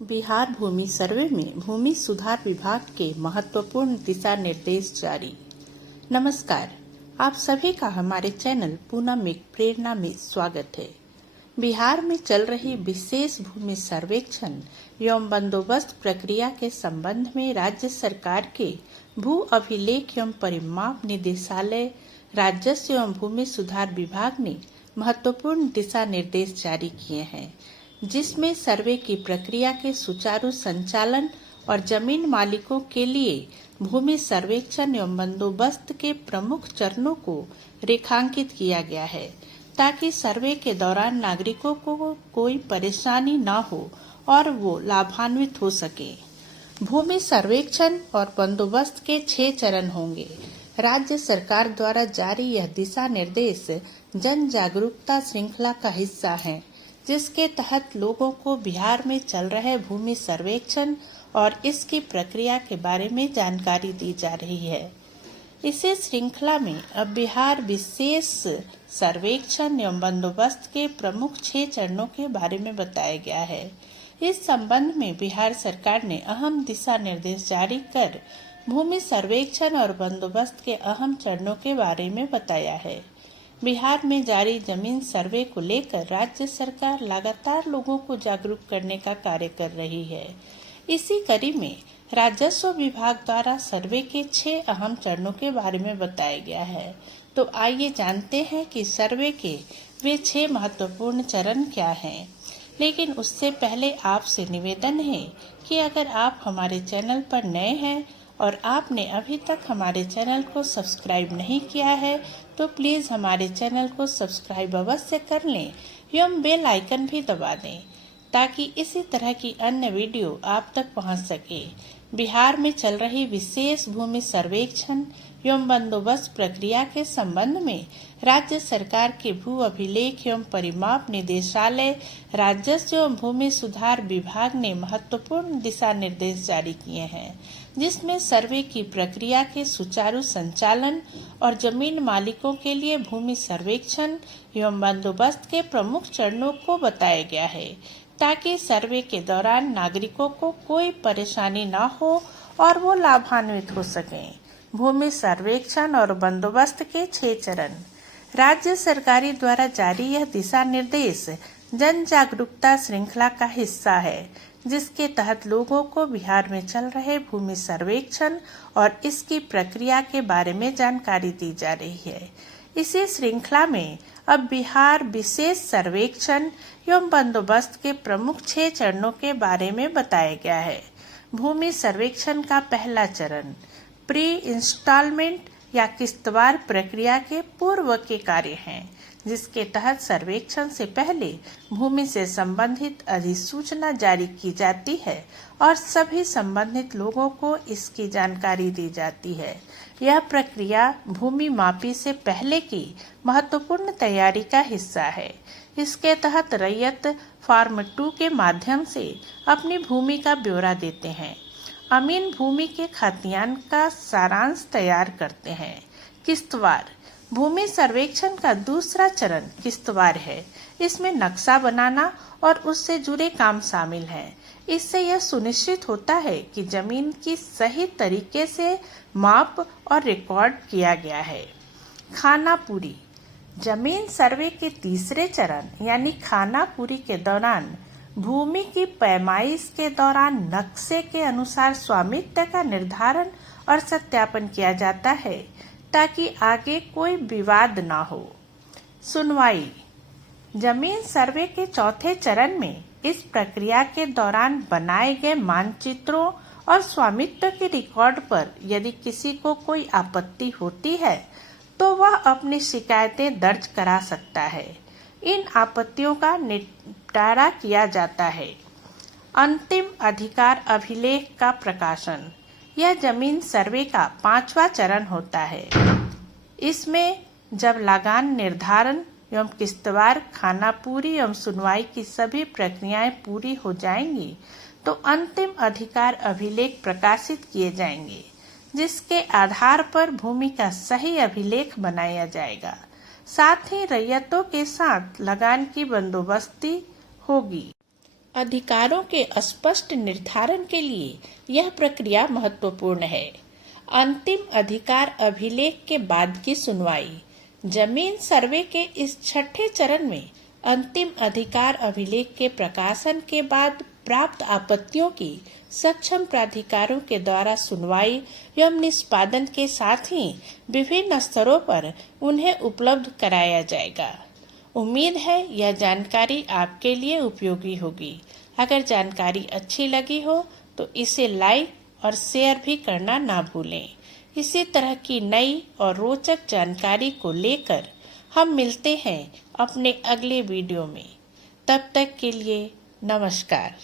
बिहार भूमि सर्वे में भूमि सुधार विभाग के महत्वपूर्ण दिशा निर्देश जारी। नमस्कार, आप सभी का हमारे चैनल पूनम एक प्रेरणा में स्वागत है। बिहार में चल रही विशेष भूमि सर्वेक्षण एवं बंदोबस्त प्रक्रिया के संबंध में राज्य सरकार के भू अभिलेख एवं परिमाप निदेशालय, राजस्व एवं भूमि सुधार विभाग ने महत्वपूर्ण दिशा निर्देश जारी किए हैं, जिसमें सर्वे की प्रक्रिया के सुचारू संचालन और जमीन मालिकों के लिए भूमि सर्वेक्षण एवं बंदोबस्त के प्रमुख चरणों को रेखांकित किया गया है, ताकि सर्वे के दौरान नागरिकों को कोई परेशानी न हो और वो लाभान्वित हो सके। भूमि सर्वेक्षण और बंदोबस्त के 6 चरण होंगे। राज्य सरकार द्वारा जारी यह दिशा निर्देश जन जागरूकता श्रृंखला का हिस्सा है, जिसके तहत लोगों को बिहार में चल रहे भूमि सर्वेक्षण और इसकी प्रक्रिया के बारे में जानकारी दी जा रही है। इसी श्रृंखला में अब बिहार विशेष सर्वेक्षण एवं बंदोबस्त के प्रमुख 6 चरणों के बारे में बताया गया है। इस संबंध में बिहार सरकार ने अहम दिशा निर्देश जारी कर भूमि सर्वेक्षण और बंदोबस्त के अहम चरणों के बारे में बताया है। बिहार में जारी जमीन सर्वे को लेकर राज्य सरकार लगातार लोगों को जागरूक करने का कार्य कर रही है। इसी कड़ी में राजस्व विभाग द्वारा सर्वे के 6 अहम चरणों के बारे में बताया गया है। तो आइए जानते हैं कि सर्वे के वे 6 महत्वपूर्ण चरण क्या हैं। लेकिन उससे पहले आपसे निवेदन है कि अगर आप हमारे चैनल पर नए हैं और आपने अभी तक हमारे चैनल को सब्सक्राइब नहीं किया है, तो प्लीज़ हमारे चैनल को सब्सक्राइब अवश्य कर लें एवं बेल आइकन भी दबा दें, ताकि इसी तरह की अन्य वीडियो आप तक पहुंच सके। बिहार में चल रही विशेष भूमि सर्वेक्षण एवं बंदोबस्त प्रक्रिया के संबंध में राज्य सरकार के भू अभिलेख एवं परिमाप निदेशालय, राजस्व एवं भूमि सुधार विभाग ने महत्वपूर्ण दिशा निर्देश जारी किए हैं, जिसमें सर्वे की प्रक्रिया के सुचारू संचालन और जमीन मालिकों के लिए भूमि सर्वेक्षण एवं बंदोबस्त के प्रमुख चरणों को बताया गया है, ताकि सर्वे के दौरान नागरिकों को कोई परेशानी न हो और वो लाभान्वित हो सकें। भूमि सर्वेक्षण और बंदोबस्त के 6 चरण। राज्य सरकारी द्वारा जारी यह दिशा निर्देश जन जागरूकता श्रृंखला का हिस्सा है, जिसके तहत लोगों को बिहार में चल रहे भूमि सर्वेक्षण और इसकी प्रक्रिया के बारे में जानकारी दी जा रही है। इसी श्रृंखला में अब बिहार विशेष सर्वेक्षण एवं बंदोबस्त के प्रमुख 6 चरणों के बारे में बताया गया है। भूमि सर्वेक्षण का पहला चरण प्री इंस्टॉलमेंट या किस्तवार प्रक्रिया के पूर्व के कार्य हैं, जिसके तहत सर्वेक्षण से पहले भूमि से संबंधित अधिसूचना जारी की जाती है और सभी संबंधित लोगों को इसकी जानकारी दी जाती है। यह प्रक्रिया भूमि मापी से पहले की महत्वपूर्ण तैयारी का हिस्सा है। इसके तहत रैयत फॉर्म 2 के माध्यम से अपनी भूमि का ब्यौरा देते हैं। अमीन भूमि के खतियान का सारांश तैयार करते हैं। किस्तवार भूमि सर्वेक्षण का दूसरा चरण किस्तवार है। इसमें नक्शा बनाना और उससे जुड़े काम शामिल हैं। इससे यह सुनिश्चित होता है कि जमीन की सही तरीके से माप और रिकॉर्ड किया गया है। खानापुरी जमीन सर्वे के तीसरे चरण यानी खानापुरी के दौरान भूमि की पैमाइश के दौरान नक्शे के अनुसार स्वामित्व का निर्धारण और सत्यापन किया जाता है, ताकि आगे कोई विवाद न हो। सुनवाई जमीन सर्वे के चौथे चरण में इस प्रक्रिया के दौरान बनाए गए मानचित्रों और स्वामित्व के रिकॉर्ड पर यदि किसी को कोई आपत्ति होती है, तो वह अपनी शिकायतें दर्ज करा सकता है। इन आपत्तियों का निपटारा किया जाता है। अंतिम अधिकार अभिलेख का प्रकाशन यह जमीन सर्वे का 5वां चरण होता है। इसमें जब लगान निर्धारण एवं किस्तवार, खानापुरी एवं सुनवाई की सभी प्रक्रियाएं पूरी हो जाएंगी, तो अंतिम अधिकार अभिलेख प्रकाशित किए जाएंगे, जिसके आधार पर भूमि का सही अभिलेख बनाया जाएगा। साथ ही रैयतों के साथ लगान की बंदोबस्ती होगी। अधिकारों के स्पष्ट निर्धारण के लिए यह प्रक्रिया महत्वपूर्ण है। अंतिम अधिकार अभिलेख के बाद की सुनवाई। जमीन सर्वे के इस छठे चरण में अंतिम अधिकार अभिलेख के प्रकाशन के बाद प्राप्त आपत्तियों की सक्षम प्राधिकारों के द्वारा सुनवाई एवं निष्पादन के साथ ही विभिन्न स्तरों पर उन्हें उपलब्ध कराया जाएगा। उम्मीद है यह जानकारी आपके लिए उपयोगी होगी। अगर जानकारी अच्छी लगी हो तो इसे लाइक और शेयर भी करना ना भूलें। इसी तरह की नई और रोचक जानकारी को लेकर हम मिलते हैं अपने अगले वीडियो में। तब तक के लिए नमस्कार।